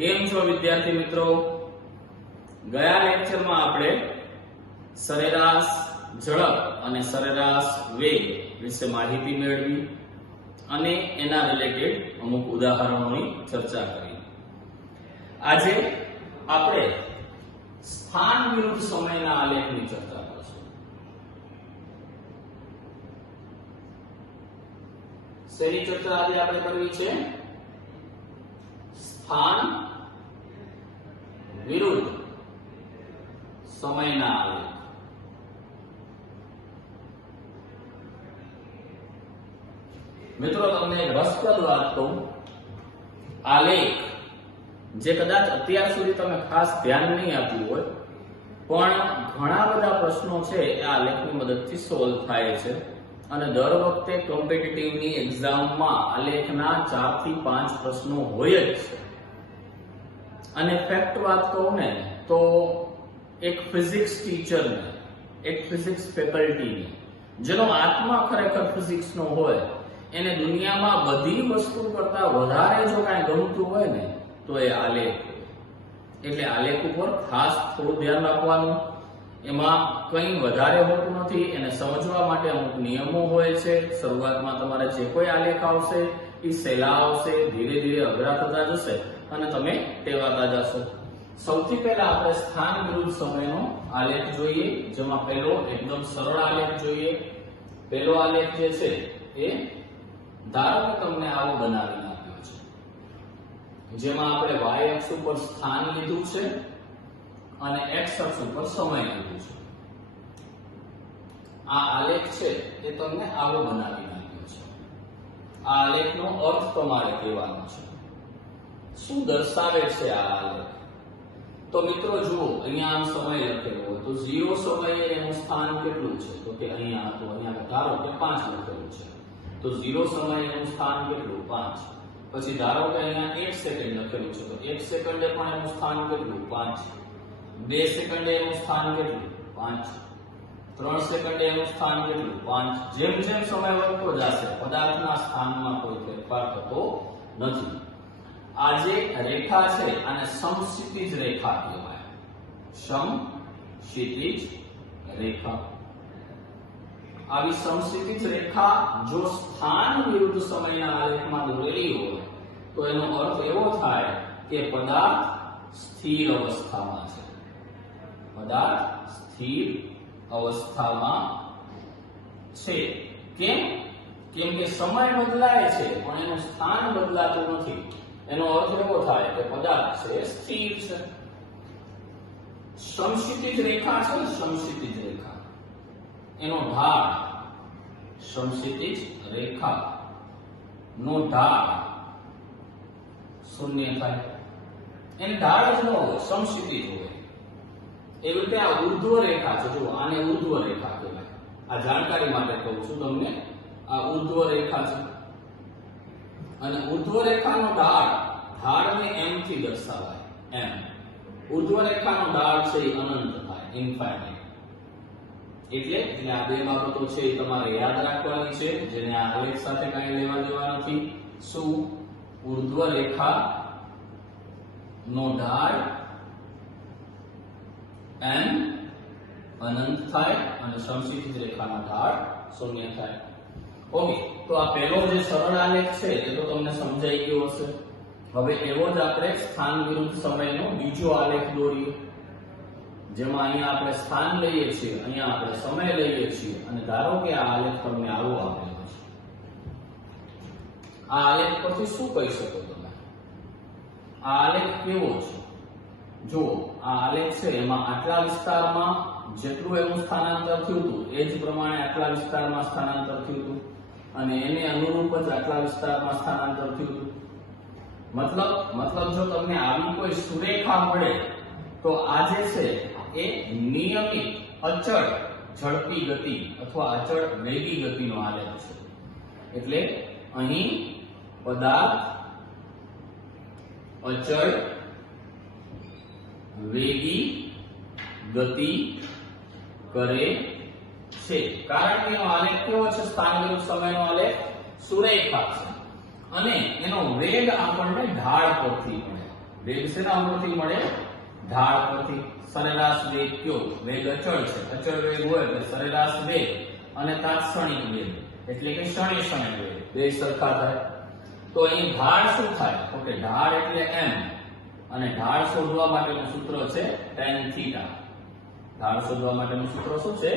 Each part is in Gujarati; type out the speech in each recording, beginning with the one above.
કેમ છો વિદ્યાર્થી મિત્રો? ગયા લેક્ચરમાં આપણે સરેરાશ ઝડપ અને સરેરાશ વેગ વિશે માહિતી મેળવી અને એના રિલેટેડ અમુક ઉદાહરણોની ચર્ચા કરી. આજે આપણે સ્થાન વિરુદ્ધ સમયના આલેખની ચર્ચા કરીશું. શેની ચર્ચા આજે આપણે કરવી છે? સ્થાન વિરુદ્ધ સમયના આલેખ. મિત્રો, તમને એક રસપ્રદ વાત કહું. આલેખ જે કદાચ અત્યાર સુધી તમે ખાસ ધ્યાન નહીં આપ્યું હોય, પણ ઘણા બધા પ્રશ્નો છે એ આલેખની મદદથી સોલ્વ થાય છે અને દર વખતે કોમ્પિટિટિવની એક્ઝામમાં આલેખના 4 થી 5 પ્રશ્નો હોય જ છે. અને ફેક્ટ વાત કહું ને તો એક ફિઝિક્સ ટીચરને, એક ફિઝિક્સ ફેકલ્ટીને જેનો આત્મા ખરેખર ફિઝિક્સનો હોય, એને દુનિયામાં બધી વસ્તુ કરતા વધારે જો કાંઈ ગમતું હોય ને તો એ આલેખ. એટલે આલેખ ઉપર ખાસ થોડું ધ્યાન રાખવાનું. એમાં કંઈ વધારે હોતું નથી. એને સમજવા માટે અમુક નિયમો હોય છે. શરૂઆતમાં તમારે જે કોઈ આલેખ આવશે એ સહેલા આવશે, ધીરે ધીરે અઘરા થતા જશે અને તમે ટેવાતા જશો. સૌથી પહેલા આપણે સ્થાન વિરુદ્ધ સમયનો આલેખ જોઈએ, જેમાં પહેલો એકદમ સરળ આલેખ જોઈએ. પહેલો આલેખ જે છે એ ધારો કે તમને આવો બનાવીને આપ્યો છે, જેમાં આપણે y અક્ષ ઉપર સ્થાન લીધું છે અને x અક્ષ ઉપર સમય લીધું છે. આ આલેખ છે એ તમને આવો બનાવીને આપ્યો છે. આ આલેખનો અર્થ તમારે કહેવાનો છે. શું દર્શાવે છે આ આલેખ? તો મિત્રો જુઓ, અહીંયા આમ સમય લખેલો હોય તો 0 સમયે એનું સ્થાન કેટલું છે? તો કે અહીંયા હતું. અહીંયા ધારો કે 5 લખેલું છે તો 0 સમયે એનું સ્થાન કેટલું? 5. પછી ધારો કે અહીંયા 1 સેકન્ડ લખેલું છે તો 1 સેકન્ડે પણ એનું સ્થાન કેટલું? 5. 2 સેકન્ડે એનું સ્થાન કેટલું? 5. 3 સેકન્ડે એનું સ્થાન કેટલું? 5. જેમ જેમ સમય વધતો જશે પદાર્થના સ્થાનમાં કોઈ ફેરફાર થતો નથી. આ જે રેખા છે આને સમક્ષિતિજ રેખા કહેવાય. સમક્ષિતિજ રેખા. આવી સમક્ષિતિજ રેખા જો સ્થાન વિરુદ્ધ સમયના આલેખમાં દોરેલી હોય તો એનો અર્થ એવો થાય કે પદાર્થ સ્થિર અવસ્થામાં છે. પદાર્થ સ્થિર અવસ્થામાં છે. કેમ? કેમ કે સમય બદલાય છે પણ એનું સ્થાન બદલાતું નથી. એનો અર્થ એવો થાય કે પદાર્થ છે સ્થિર છે. સમક્ષિતિજ રેખા છે ને, સમક્ષિતિજ રેખા એનો ઢાળ, સમક્ષિતિજ રેખા નો ઢાળ શૂન્ય થાય. એની ઢાળ જ ન હોય, સમક્ષિતિજ હોય. એવી રીતે આ ઉર્ધ્વ રેખા છે. જો આને ઉર્ધ્વ રેખા કહેવાય. આ જાણકારી માટે કહું છું તમને. આ ઉર્ધ્વ રેખા છે અને ઉર્ધ્વ રેખાનો ઢાળને m થી દર્શાવાય. m ઉર્ધ્વ રેખાનો ઢાળ છે એ અનંત થાય, ઇન્ફાઇનાઇટ. એટલે આ બે બાબતો છે એ તમારે યાદ રાખવાની છે, જેને આ આલેખ સાથે કાંઈ લેવા દેવા નથી. શું? ઉર્ધ્વ રેખા નો ઢાળ m અનંત થાય અને સમક્ષિતિજ રેખાનો ઢાળ શૂન્ય થાય. ઓકે, તો આ પહેલો જે સરળ આલેખ છે એ તો તમને સમજાઈ ગયો હશે. હવે એવો જ આપણે સ્થાન વિરુદ્ધ સમયનો બીજો આલેખ દોરીએ, જેમાં અહીંયા આપણે સ્થાન લઈએ છીએ, અહીંયા આપણે સમય લઈએ છીએ અને ધારો કે આ આલેખ તમને આવો આપેલો છે. આ આલેખ પરથી શું કહી શકો તમે? આ આલેખ કેવો છે? જુઓ, આ આલેખ છે એમાં આટલા વિસ્તારમાં જેટલું એનું સ્થાનાંતર થયું હતું એ જ પ્રમાણે આટલા વિસ્તારમાં સ્થાનાંતર થયું હતું અને એને અનુરૂપ જ આટલા વિસ્તારમાં સ્થાનાંતર થયું હતું. મતલબ જો તમને આવી કોઈ સુરેખા મળે તો આ જે છે એ નિયમિત અચળ ઝડપી ગતિ અથવા અચળ વેગી ગતિનો આલેખ છે. એટલે અહીં પદાર્થ અચળ વેગી ગતિ કરે છે. કારણ કે એનો આલેખ કેવો છે? સ્થાન વિરુદ્ધ સમયનો આલેખ સુરેખા છે અને એનો વેગ આપણને ઢાળ પરથી મળે. વેગ શેના ઉપરથી મળે? ઢાળ પરથી. સરેરાશ વેગ કયો? વેગ અચળ છે. અચળ વેગ હોય એટલે સરેરાશ વેગ અને તાત્ક્ષણિક વેગ એટલે કે ક્ષણે ક્ષણે વેગ બે સરખા થાય. તો અહીં ઢાળ શું થાય? તો કે ઢાળ એટલે m અને ઢાળ શોધવા માટેનું સૂત્ર છે tan થીટા. ઢાળ શોધવા માટેનું સૂત્ર શું છે?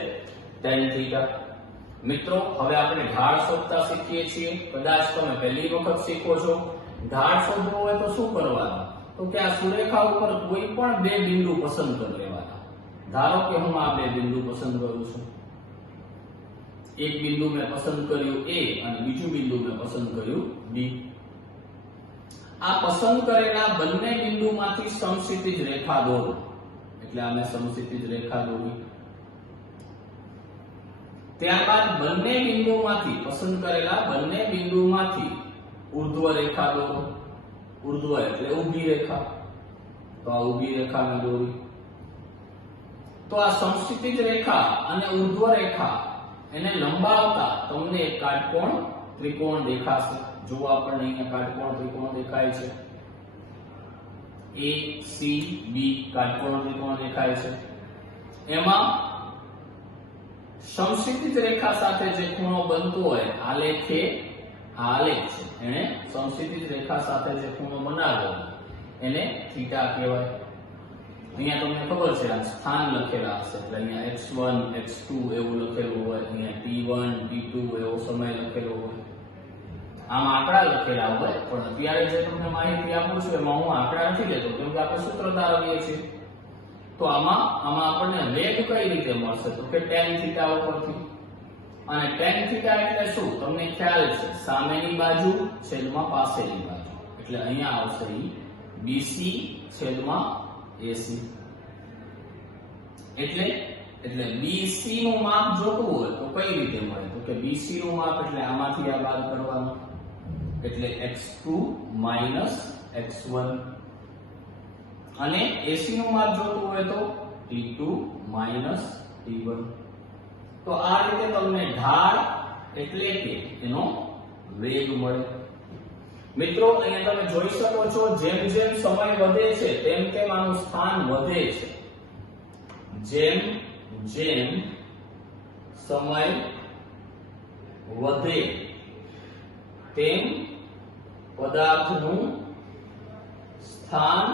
tan theta. મિત્રો હવે આપણે ઢાળ શોધતા શીખીએ છીએ. કદાચ તમે પહેલી વખત શીખો છો. ઢાળ શોધવું હોય તો શું કરવાનું? તો કે આ સુરેખા ઉપર કોઈ પણ બે બિંદુ પસંદ કરી લેવાના. ધારો કે હું આ બે બિંદુ પસંદ કરું છું. એક બિંદુ મેં પસંદ કર્યું A અને બીજું બિંદુ મેં પસંદ કર્યું B. આ પસંદ કરેલા બંને બિંદુમાંથી સમક્ષિતિજ રેખા દોરો. એટલે આ મેં સમક્ષિતિજ રેખા દોરી. ત્યારબાદ બંને બિંદુમાંથી પસંદ કરેલા બંને બિંદુમાંથી ઉર્ધ્વ રેખા દોરો. ઉર્ધ્વ એટલે ઊભી રેખા. તો આ ઊભી રેખા મેં દોરી. તો આ સમક્ષિતિજ રેખા અને ઉર્ધ્વ રેખા એને લંબાવતા તમને એક કાટકોણ ત્રિકોણ દેખાશે. જો આપણને અહીંયા કાટકોણ ત્રિકોણ દેખાય છે. ACB કાટકોણ ત્રિકોણ દેખાય છે. એમાં સમક્ષિતિજ રેખા સાથે જે ખૂણો બનતો હોય આલેખે આલેખ છે. એને સમક્ષિતિજ રેખા સાથે જે ખૂણો બનાવ્યો એને થીટા કહેવાય. અહીંયા તમને ખબર છે આ સ્થાન લખેલા હશે એટલે અહીંયા x1 x2 એવું લખેલું હોય. અહીંયા t1 t2 એવો સમય લખેલો હોય. આમાં આંકડા લખેલા હોય પણ અત્યારે જે તમને માહિતી આપું છું એમાં હું આંકડા નથી લેતો કેમ કે આપણે સૂત્ર તારવીએ છીએ. તો આમાં આપણને વેગ કઈ રીતે મળશે? તો કે tan થીટા ઉપરથી. અને tan થીટા એટલે શું? તમને ખ્યાલ છે સામેની બાજુ છેદમાં પાસેની બાજુ. એટલે અહીંયા આવશે BC છેદમાં AC. એટલે BC નું માપ જોતું હોય તો કઈ રીતે મળે? તો કે BC નું માપ એટલે આમાંથી આ બાદ કરવાનું. એટલે x2 x1 અને AC નું માપ જોતું હોય તો t2 t1. તો આ રીતે તમને ઢાળ એટલે કે એનો વેગ મળે. મિત્રો અહીંયા તમે જોઈ શકો છો જેમ જેમ સમય વધે છે તેમ તેમ આનું સ્થાન વધે છે. જેમ જેમ સમય વધે તેમ પદાર્થનું સ્થાન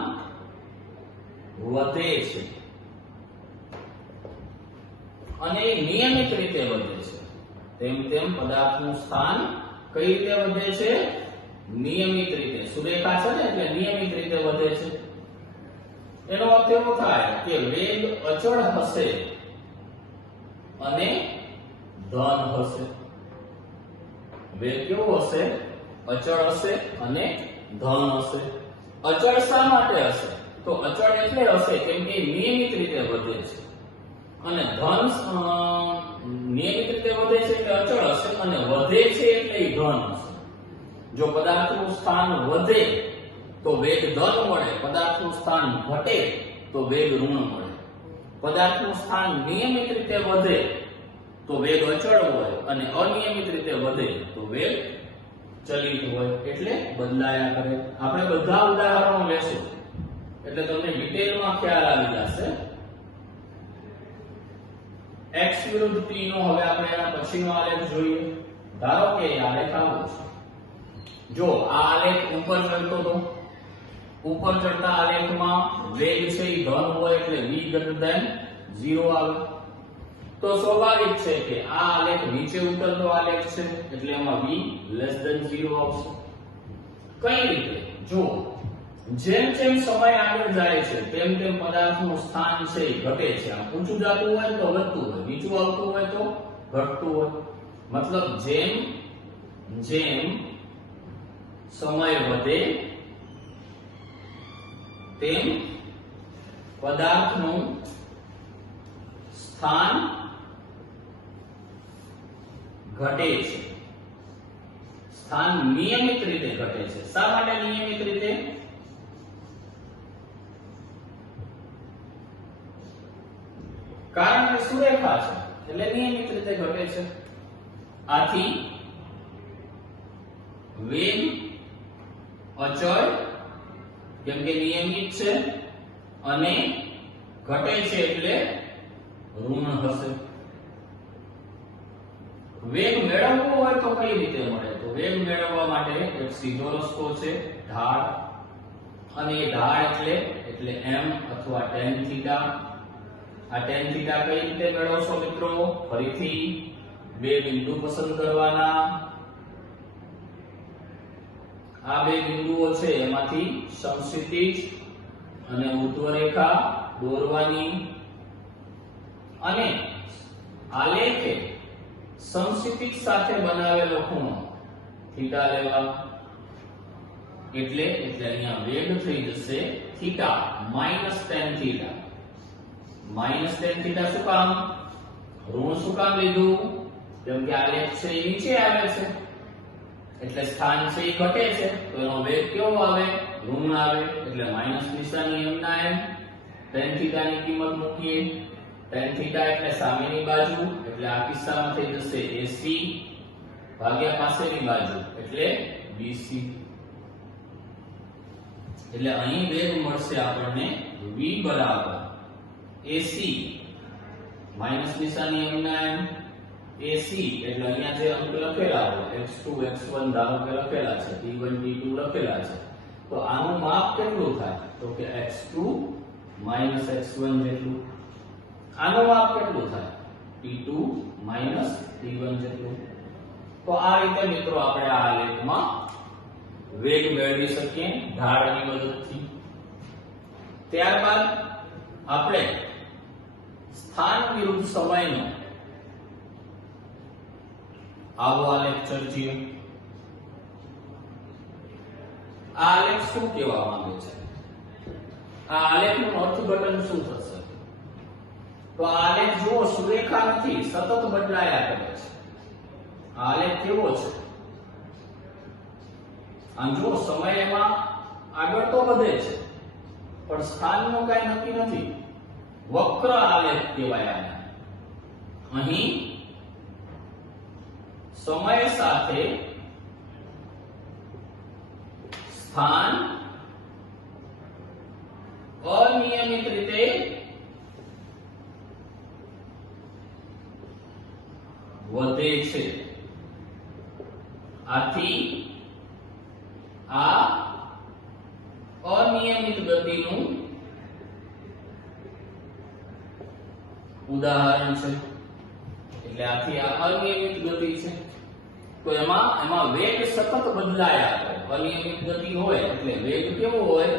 વધે છે અને નિયમિત રીતે વધે છે. તેમ તેમ પદાર્થનું સ્થાન કઈ રીતે વધે છે? નિયમિત રીતે. સુરેખા છે ને એટલે નિયમિત રીતે વધે છે. એનો અર્થ એવો થાય કે વેગ અચળ હશે અને ધન હશે. વેગ કેવો હશે? અચળ હશે અને ધન હશે. અચળ શા માટે હશે? તો અચળ એટલે હશે કેમ કે નિયમિત રીતે વધે છે. અને ધન નિયમિત રીતે વધે છે એટલે અચળ હશે અને વધે છે એટલે ધન હશે. જો પદાર્થનું સ્થાન વધે તો વેગ ધન મળે. પદાર્થનું સ્થાન ઘટે તો વેગ ઋણ મળે. પદાર્થનું સ્થાન નિયમિત રીતે વધે તો વેગ અચળ હોય અને અનિયમિત રીતે વધે તો વેગ ચલિત હોય એટલે બદલાયા કરે. આપણે બધા ઉદાહરણો લેશું એટલે તમને ડિટેલમાં ખ્યાલ આવી જશે. x વિરુદ્ધ t નો હવે આપણે એના પછીનો આલેખ જોઈએ. ધારો કે આ આલેખ આવો છે. જો આ આલેખ ઉપર ચડતો હતો. ઉપર ચડતા આલેખમાં વેગ છે એ ધન હોય એટલે v > 0 આવે. તો સ્વાભાવિક છે કે આ આલેખ નીચે ઉતરતો આલેખ છે એટલે એમાં v < 0 આવશે. કઈ રીતે? જો જેમ જેમ સમય આગળ જાય છે તેમ તેમ પદાર્થનું સ્થાન છે એ ઘટે છે. આ ઊંચું જતું હોય તો વધતું હોય, નીચું આવતું હોય તો ઘટતું હોય. મતલબ જેમ જેમ સમય વધે તેમ પદાર્થનું સ્થાન ઘટે છે. સ્થાન નિયમિત રીતે ઘટે છે. શા માટે નિયમિત રીતે? કારણ કે સુરેખા છે એટલે નિયમિત રીતે ઘટે છે. આથી વેગ અચળ કેમ કે નિયમિત છે અને ઘટે છે એટલે ઋણ હશે. વેગ મેળવવો હોય તો કઈ રીતે મળે? તો વેગ મેળવવા માટે એક સીધો રસ્તો છે, ઢાળ. અને એ ઢાળ એટલે m અથવા tan થીટા. આ tan થીટા કઈ રીતે મેળવશો મિત્રો? ફરીથી બે બિંદુ પસંદ કરવાના. આ બે બિંદુઓ છે એમાંથી સમક્ષિતિજ અને ઊર્ધ્વ રેખા દોરવાની અને આલેખે સમક્ષિતિજ સાથે બનાવેલો ખૂણો થીટા લેવા. એટલે અહીંયા વેગ થઈ જશે theta -tan theta. -tan theta શું કામ? ઋણ શું કામ લીધું? કેમ કે આલેખ છે એ નીચે આવે છે એટલે સ્થાન છે એ ઘટે છે તો એનો વેગ કેવો આવે? ઋણ આવે. એટલે માઈનસ નિશાની m ના m. tan થીટા ની કિંમત મૂકીએ. tan થીટા એટલે સામેની બાજુ એટલે આ કિસ્સામાં થઈ જશે AC ભાગ્યા પાસેની બાજુ એટલે BC. એટલે અહીં વેગ મળશે આપણને v બરાબર AC માઈનસ નિશાની m ના m AC એટલે અહીંયા જે અંક લખેલા હોય x2 x1 ધારો કે લખેલા છે, t1 t2 લખેલા છે, તો આનું માપ કેટલું થાય? તો કે x2 x1 જેટલું. આનું માપ કેટલું થાય? t2 t1 જેટલું. તો આ રીતે મિત્રો આપણે આ આલેખમાં વેગ મેળવી શકીએ ઢાળની મદદથી. ત્યારબાદ આપણે સ્થાન વિરુદ્ધ સમયનો આવો આલેખ ચર્ચીએ. આ આલેખ શું કહેવા માંગે છે? આ આલેખનું અર્થઘટન શું થશે? તો આ આલેખ જુઓ સુરેખા નથી, સતત બદલાયા કરે છે. આ આલેખ કેવો છે? આમ જુઓ સમય એમાં આગળ તો વધે છે પણ સ્થાનનું કઈ નક્કી નથી. વક્ર આલેખ કહેવાય આને. અહીં સમય સાથે સ્થાન અનિયમિત રીતે વધે છે. આથી આ અનિયમિત ગતિનું ઉદાહરણ છે. એટલે આથી આ અનિયમિત ગતિ છે તો એમાં વેગ સતત બદલાયા કરે. અનિયમિત ગતિ હોય એટલે વેગ કેવો હોય?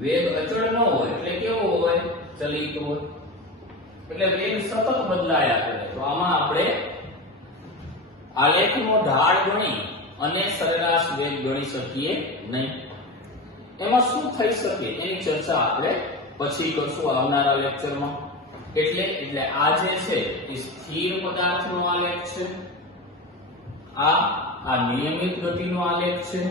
વેગ અચળ ન હોય એટલે કેવો હોય? ચલિત હોય. એટલે વેગ સતત બદલાયા કરે. તો આમાં આપણે આલેખનો ઢાળ ગણી અને સરેરાશ વેગ ગણી શકીએ નહીં. એમાં શું થઈ શકે એની ચર્ચા આપણે પછી કરશું આવનારા લેક્ચરમાં. એટલે આ જે છે એ સ્થિર પદાર્થનો આલેખ છે. આ નિયમિત ગતિનો આલેખ છે.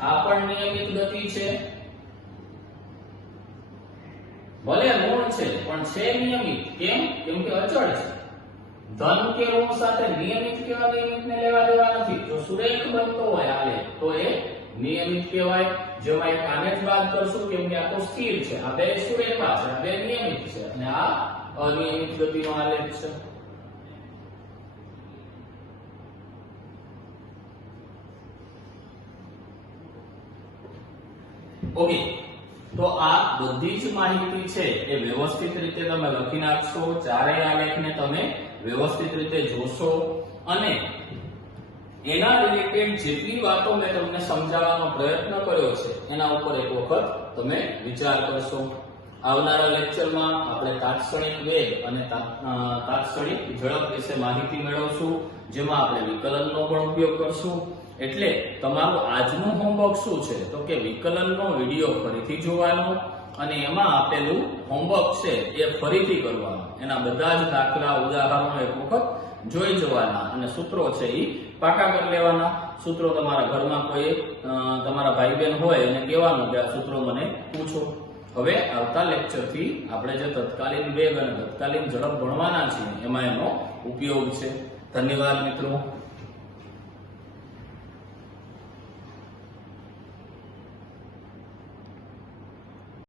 આ પણ નિયમિત ગતિ છે. ભલે ઋણ છે પણ છે નિયમિત. કેમ? કેમ કે અચળ છે. ધન કે ઋણ સાથે નિયમિત કે અનિયમિતને લેવા દેવા નથી. જો સુરેખ બનતો હોય આલેખ તો એ નિયમિત કહેવાય. જેમાં એક આને જ બાદ કરશું કેમ કે આ તો સ્થિર છે. આ બે સુરેખા છે, આ બે નિયમિત છે અને આ અનિયમિત ગતિનો આલેખ છે. ઓકે, તો આ બધી જ માહિતી છે એ વ્યવસ્થિત રીતે તમે લખી નાખશો. ચારેય આલેખને તમે વ્યવસ્થિત રીતે જોશો અને એના રિલેટેડ જેટલી વાતો મેં તમને સમજાવવાનો પ્રયત્ન કર્યો છે એના ઉપર એક વખત તમે વિચાર કરશો. આવનારા લેક્ચરમાં આપણે તાત્ક્ષણિક વેગ અને તાત્ક્ષણિક ઝડપ વિશે માહિતી મેળવશું, જેમાં આપણે વિકલનનો પણ ઉપયોગ કરશું. એટલે તમારું આજનું હોમવર્ક શું છે? તો કે વિકલનનો વિડિયો ફરીથી જોવાનો અને એમાં આપેલું હોમવર્ક છે એ ફરીથી કરવાનું. એના બધા જ દાખલા ઉદાહરણો એક વખત જોઈ જવાના અને સૂત્રો છે એ પાકા કરી લેવાના. સૂત્રો તમારા ઘરમાં કોઈ તમારા ભાઈ બહેન હોય અને કહેવાનું કે આ સૂત્રો મને પૂછો. હવે આવતા લેક્ચરથી આપણે જે તત્કાલીન વેગ અને તત્કાલીન ઝડપ ભણવાના છીએ એમાં એનો ઉપયોગ છે. ધન્યવાદ મિત્રો.